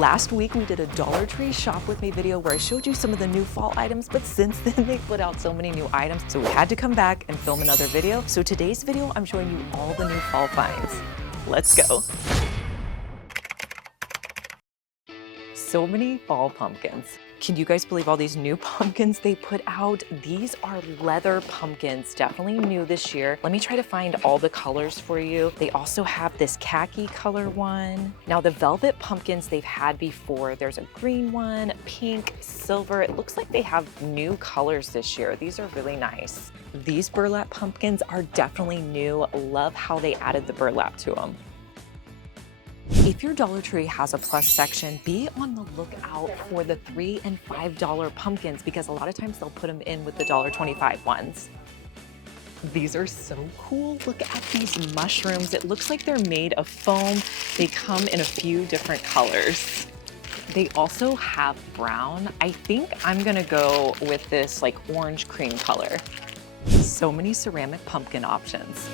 Last week we did a Dollar Tree shop with me video where I showed you some of the new fall items, but since then they put out so many new items, so we had to come back and film another video. So today's video, I'm showing you all the new fall finds. Let's go. So many fall pumpkins. Can you guys believe all these new pumpkins they put out? These are leather pumpkins, definitely new this year. Let me try to find all the colors for you. They also have this khaki color one. Now the velvet pumpkins they've had before. There's a green one, pink, silver. It looks like they have new colors this year. These are really nice. These burlap pumpkins are definitely new. Love how they added the burlap to them. If your Dollar Tree has a plush section, be on the lookout for the $3 and $5 pumpkins because a lot of times they'll put them in with the $1.25 ones. These are so cool. Look at these mushrooms. It looks like they're made of foam. They come in a few different colors. They also have brown. I think I'm gonna go with this like orange cream color. So many ceramic pumpkin options.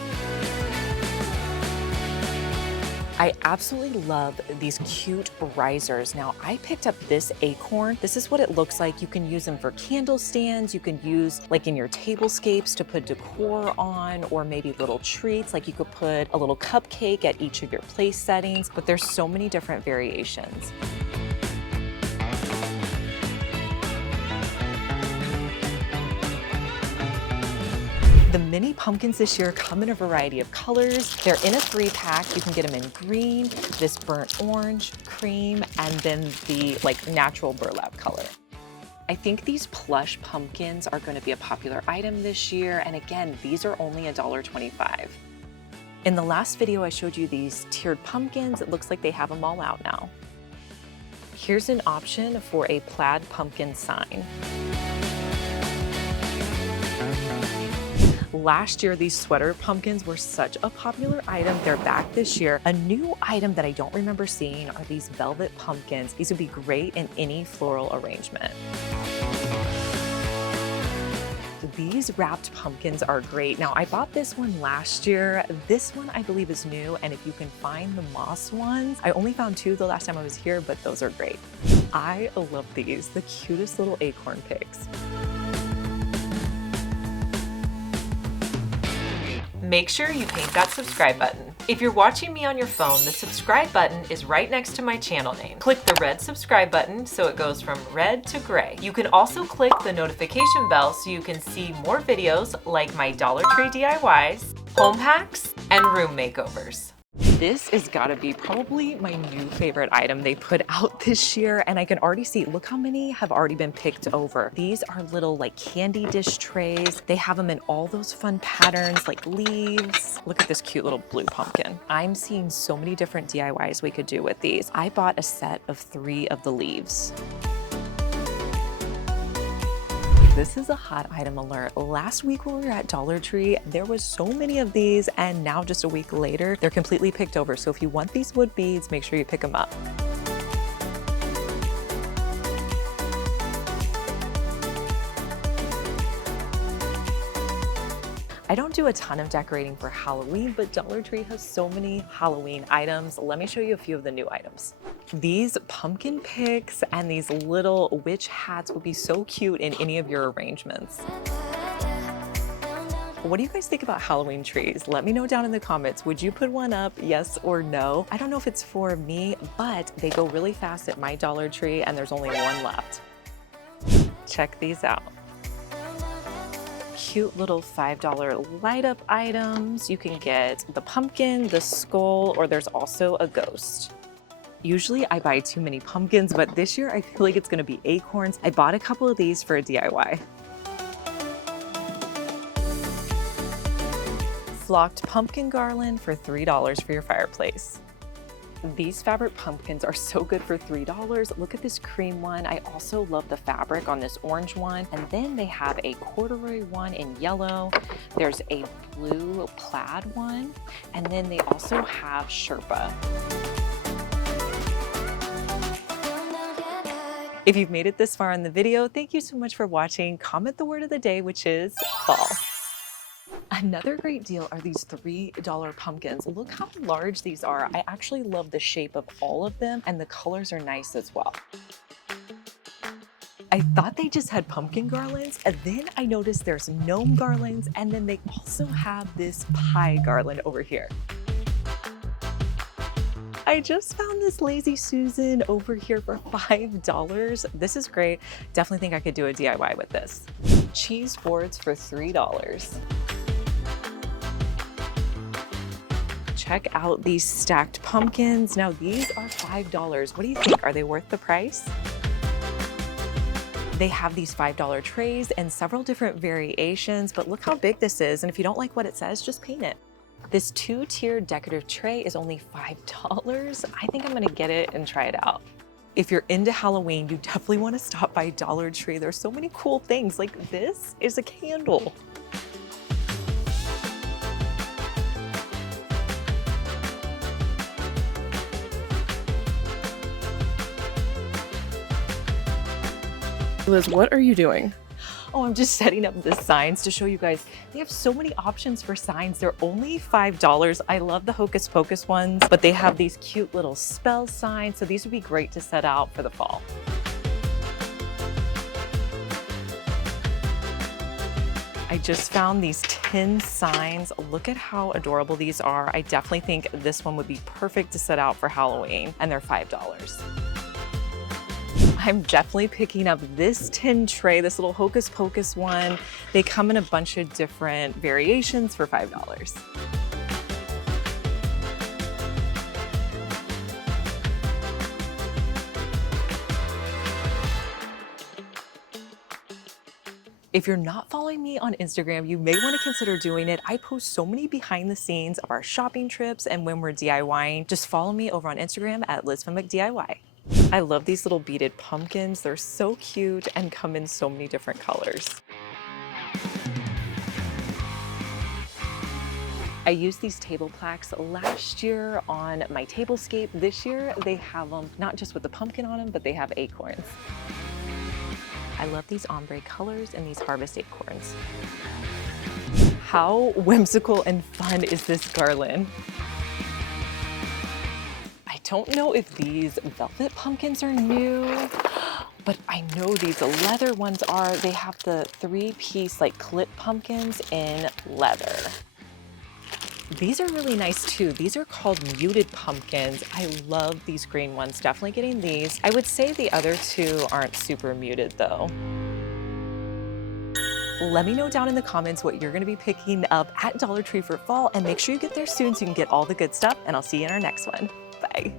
I absolutely love these cute risers. Now I picked up this acorn. This is what it looks like. You can use them for candle stands. You can use like in your tablescapes to put decor on, or maybe little treats. Like you could put a little cupcake at each of your place settings, but there's so many different variations. The mini pumpkins this year come in a variety of colors. They're in a 3-pack. You can get them in green, this burnt orange, cream, and then the like natural burlap color. I think these plush pumpkins are going to be a popular item this year. And again, these are only $1.25. In the last video, I showed you these tiered pumpkins. It looks like they have them all out now. Here's an option for a plaid pumpkin sign. Last year, these sweater pumpkins were such a popular item. They're back this year. A new item that I don't remember seeing are these velvet pumpkins. These would be great in any floral arrangement. These wrapped pumpkins are great. Now, I bought this one last year. This one I believe is new, and if you can find the moss ones, I only found 2 the last time I was here, but those are great. I love these, the cutest little acorn pigs. Make sure you paint that subscribe button. If you're watching me on your phone, the subscribe button is right next to my channel name. Click the red subscribe button so it goes from red to gray. You can also click the notification bell so you can see more videos like my Dollar Tree DIYs, home hacks, and room makeovers. This has got to be probably my new favorite item they put out this year, and I can already see, look how many have already been picked over. These are little like candy dish trays. They have them in all those fun patterns like leaves. Look at this cute little blue pumpkin. I'm seeing so many different DIYs we could do with these. I bought a set of 3 of the leaves. This is a hot item alert. Last week when we were at Dollar Tree, there was so many of these, and now just a week later, they're completely picked over. So if you want these wood beads, make sure you pick them up. I don't do a ton of decorating for Halloween, but Dollar Tree has so many Halloween items. Let me show you a few of the new items. These pumpkin picks and these little witch hats would be so cute in any of your arrangements. What do you guys think about Halloween trees? Let me know down in the comments. Would you put one up, yes or no? I don't know if it's for me, but they go really fast at my Dollar Tree and there's only one left. Check these out. Cute little $5 light up items. You can get the pumpkin, the skull, or there's also a ghost. Usually I buy too many pumpkins, but this year I feel like it's gonna be acorns. I bought a couple of these for a DIY. Flocked pumpkin garland for $3 for your fireplace. These fabric pumpkins are so good for $3. Look at this cream one. I also love the fabric on this orange one. And then they have a corduroy one in yellow. There's a blue plaid one. And then they also have Sherpa. If you've made it this far in the video, thank you so much for watching. Comment the word of the day, which is fall. Another great deal are these $3 pumpkins. Look how large these are. I actually love the shape of all of them, and the colors are nice as well. I thought they just had pumpkin garlands, and then I noticed there's gnome garlands, and then they also have this pie garland over here. I just found this Lazy Susan over here for $5. This is great. Definitely think I could do a DIY with this. Cheese boards for $3. Check out these stacked pumpkins. Now these are $5. What do you think? Are they worth the price? They have these $5 trays and several different variations, but look how big this is. And if you don't like what it says, just paint it. This 2-tier decorative tray is only $5. I think I'm gonna get it and try it out. If you're into Halloween, you definitely wanna stop by Dollar Tree. There's so many cool things, like this is a candle. Liz, what are you doing? Oh, I'm just setting up the signs to show you guys. They have so many options for signs. They're only $5. I love the Hocus Pocus ones, but they have these cute little spell signs. So these would be great to set out for the fall. I just found these tin signs. Look at how adorable these are. I definitely think this one would be perfect to set out for Halloween, and they're $5. I'm definitely picking up this tin tray, this little Hocus Pocus one. They come in a bunch of different variations for $5. If you're not following me on Instagram, you may want to consider doing it. I post so many behind the scenes of our shopping trips and when we're DIYing. Just follow me over on Instagram at Liz Fenwick DIY. I love these little beaded pumpkins. They're so cute and come in so many different colors. I used these table plaques last year on my tablescape. This year, they have them not just with the pumpkin on them, but they have acorns. I love these ombre colors and these harvest acorns. How whimsical and fun is this garland? I don't know if these velvet pumpkins are new, but I know these leather ones are. They have the 3-piece like clip pumpkins in leather. These are really nice too. These are called muted pumpkins. I love these green ones. Definitely getting these. I would say the other two aren't super muted though. Let me know down in the comments what you're gonna be picking up at Dollar Tree for fall, and make sure you get there soon so you can get all the good stuff, and I'll see you in our next one. Bye.